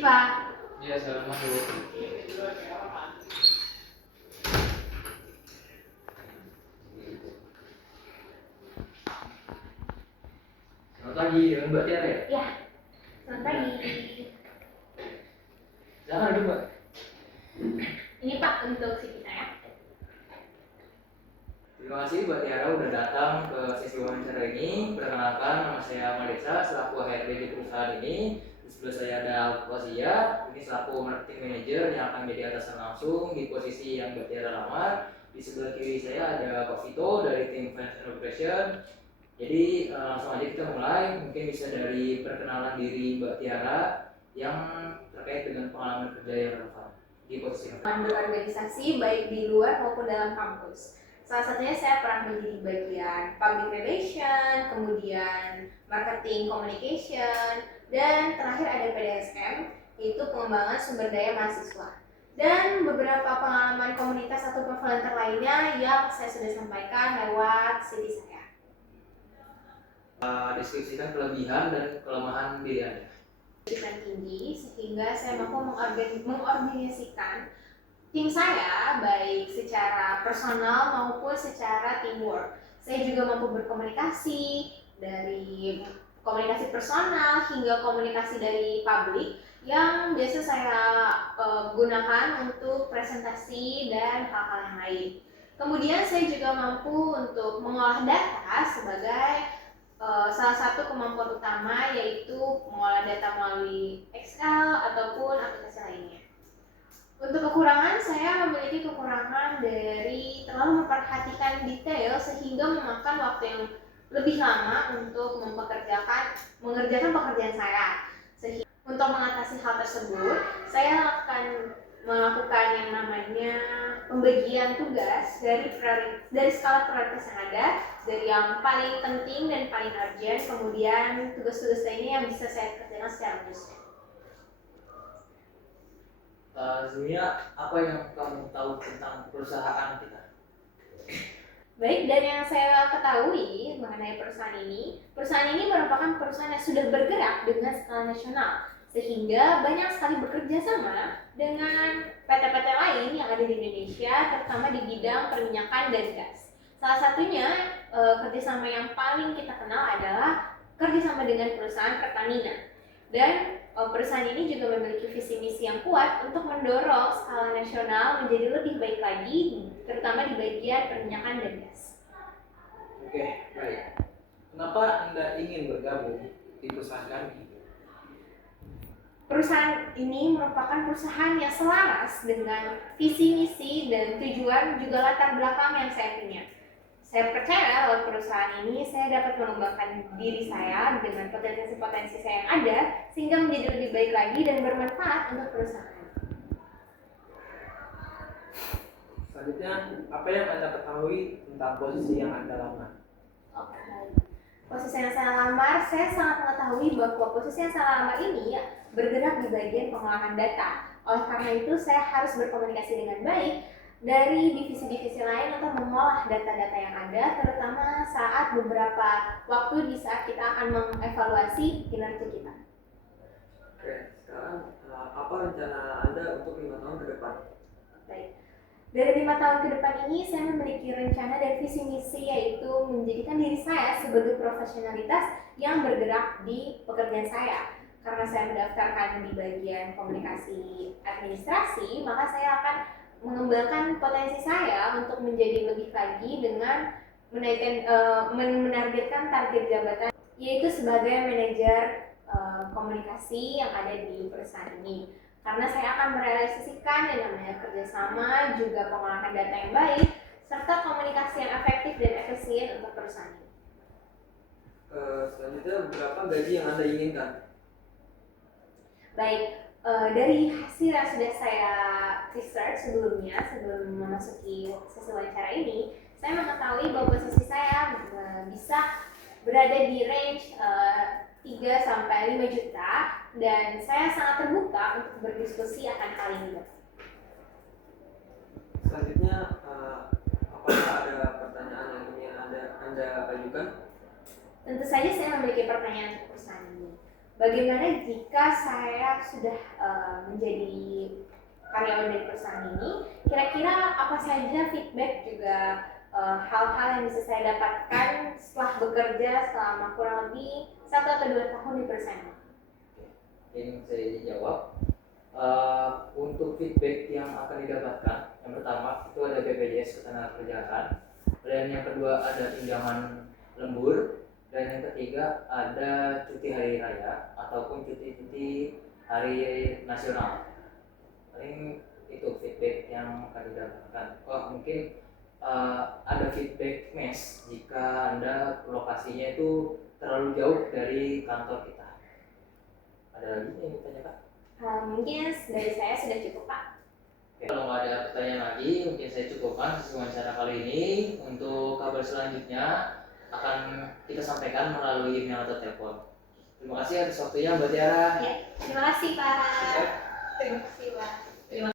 Pak. Iya, selamat Bu. Selamat pagi, dengan Mbak Tiara ya? Ya, selamat pagi. Silakan duduk, Mbak. Ini Pak untuk CV saya. Terima kasih Mbak Tiara udah datang ke sesi wawancara ini. Perkenalkan, nama saya Malesa selaku HRD di perusahaan ini. Di sebelah saya ada Alfasia, ini selaku marketing manager yang akan menjadi atasan langsung di posisi yang Mbak Tiara lamar. Di sebelah kiri saya ada Pak Vito dari tim Finance and Operation. Jadi langsung aja kita mulai. Mungkin bisa dari perkenalan diri Mbak Tiara yang terkait dengan pengalaman kerja yang relevan di posisi Berorganisasi baik di luar maupun dalam kampus. Salah satunya saya pernah menjadi bagian public relation, kemudian marketing communication, dan terakhir ada PDSM, yaitu pengembangan sumber daya mahasiswa. Dan beberapa pengalaman komunitas atau volunteer lainnya yang saya sudah sampaikan lewat CV saya. Deskripsikan kelebihan dan kelemahan diri Anda. Pendidikan tinggi sehingga saya mampu mengorganisasikan tim saya baik secara personal maupun secara teamwork. Saya juga mampu berkomunikasi dari komunikasi personal hingga komunikasi dari publik yang biasa saya gunakan untuk presentasi dan hal-hal yang lain. Kemudian saya juga mampu untuk mengolah data sebagai salah satu kemampuan utama, yaitu mengolah data melalui Excel ataupun aplikasi lainnya. Untuk kekurangan, saya memiliki kekurangan dari terlalu memperhatikan detail sehingga memakan waktu yang lebih lama untuk mengerjakan pekerjaan saya. Untuk mengatasi hal tersebut, saya akan melakukan yang namanya pembagian tugas dari skala prioritas yang ada, dari yang paling penting dan paling urgent, kemudian tugas-tugas lainnya yang bisa saya kerjakan secara khusus. Sebenarnya apa yang kamu tahu tentang perusahaan kita? Baik, dari yang saya ketahui mengenai perusahaan ini merupakan perusahaan yang sudah bergerak dengan skala nasional, sehingga banyak sekali bekerja sama dengan PT-PT lain yang ada di Indonesia, terutama di bidang perminyakan dan gas. Salah satunya kerjasama yang paling kita kenal adalah kerjasama dengan perusahaan Pertamina. Dan perusahaan ini juga memiliki visi misi yang kuat untuk mendorong skala nasional menjadi lebih baik lagi, terutama di bagian perminyakan dan gas. Oke, baik. Kenapa Anda ingin bergabung di perusahaan kami? Perusahaan ini merupakan perusahaan yang selaras dengan visi misi dan tujuan juga latar belakang yang saya punya. Saya percaya lewat perusahaan ini saya dapat mengembangkan diri saya dengan potensi-potensi saya yang ada sehingga menjadi lebih baik lagi dan bermanfaat untuk perusahaan. Selanjutnya, apa yang Anda ketahui tentang posisi yang Anda lamar? Oke. Posisi yang saya lamar, saya sangat mengetahui bahwa posisi yang saya lamar ini bergerak di bagian pengolahan data. Oleh karena itu, saya harus berkomunikasi dengan baik dari divisi-divisi lain untuk mengolah data-data yang ada, terutama saat beberapa waktu di saat kita akan mengevaluasi kinerja kita. Oke, sekarang apa rencana Anda untuk 5 tahun ke depan? Baik. Dari 5 tahun ke depan ini, saya memiliki rencana dan visi misi, yaitu menjadikan diri saya sebagai profesionalitas yang bergerak di pekerjaan saya. Karena saya mendaftarkan di bagian komunikasi administrasi, maka saya akan mengembangkan potensi saya untuk menjadi lebih lagi dengan menargetkan target jabatan, yaitu sebagai manajer komunikasi yang ada di perusahaan ini. Karena saya akan merealisasikan yang namanya kerjasama, juga pengolahan data yang baik, serta komunikasi yang efektif dan efisien untuk perusahaan ini. Selanjutnya, berapa gaji yang Anda inginkan? Baik, dari hasil yang sudah saya research sebelumnya, sebelum memasuki sesi wawancara ini, saya mengetahui bahwa posisi saya bisa berada di range 3-5 juta, dan saya sangat terbuka untuk berdiskusi akan hal ini. Selanjutnya, apakah ada pertanyaan yang ingin Anda ajukan? Tentu saja saya memiliki pertanyaan untuk perusahaan ini. bagaimana jika saya sudah menjadi karyawan dari perusahaan ini, kira-kira apa saja feedback juga hal-hal yang bisa saya dapatkan setelah bekerja selama kurang lebih 1 atau 2 tahun di perusahaan ini? Ini saya jawab. Untuk feedback yang akan didapatkan, yang pertama itu ada BPJS Ketenagakerjaan, dan yang kedua ada tunjangan lembur, dan yang ketiga ada cuti hari raya ataupun cuti-cuti hari nasional. Paling itu feedback yang akan didapatkan. Mungkin ada feedback mes jika Anda lokasinya itu terlalu jauh dari kantor kita. Ada lagi yang ditanyakan? Mungkin dari saya sudah cukup, Pak. Kalau nggak ada pertanyaan lagi, mungkin saya cukupkan sesi wawancara kali ini. Untuk kabar selanjutnya akan kita sampaikan melalui email atau telepon. Terima kasih atas waktunya, Mbak Tiara. Ya, terima kasih, Pak.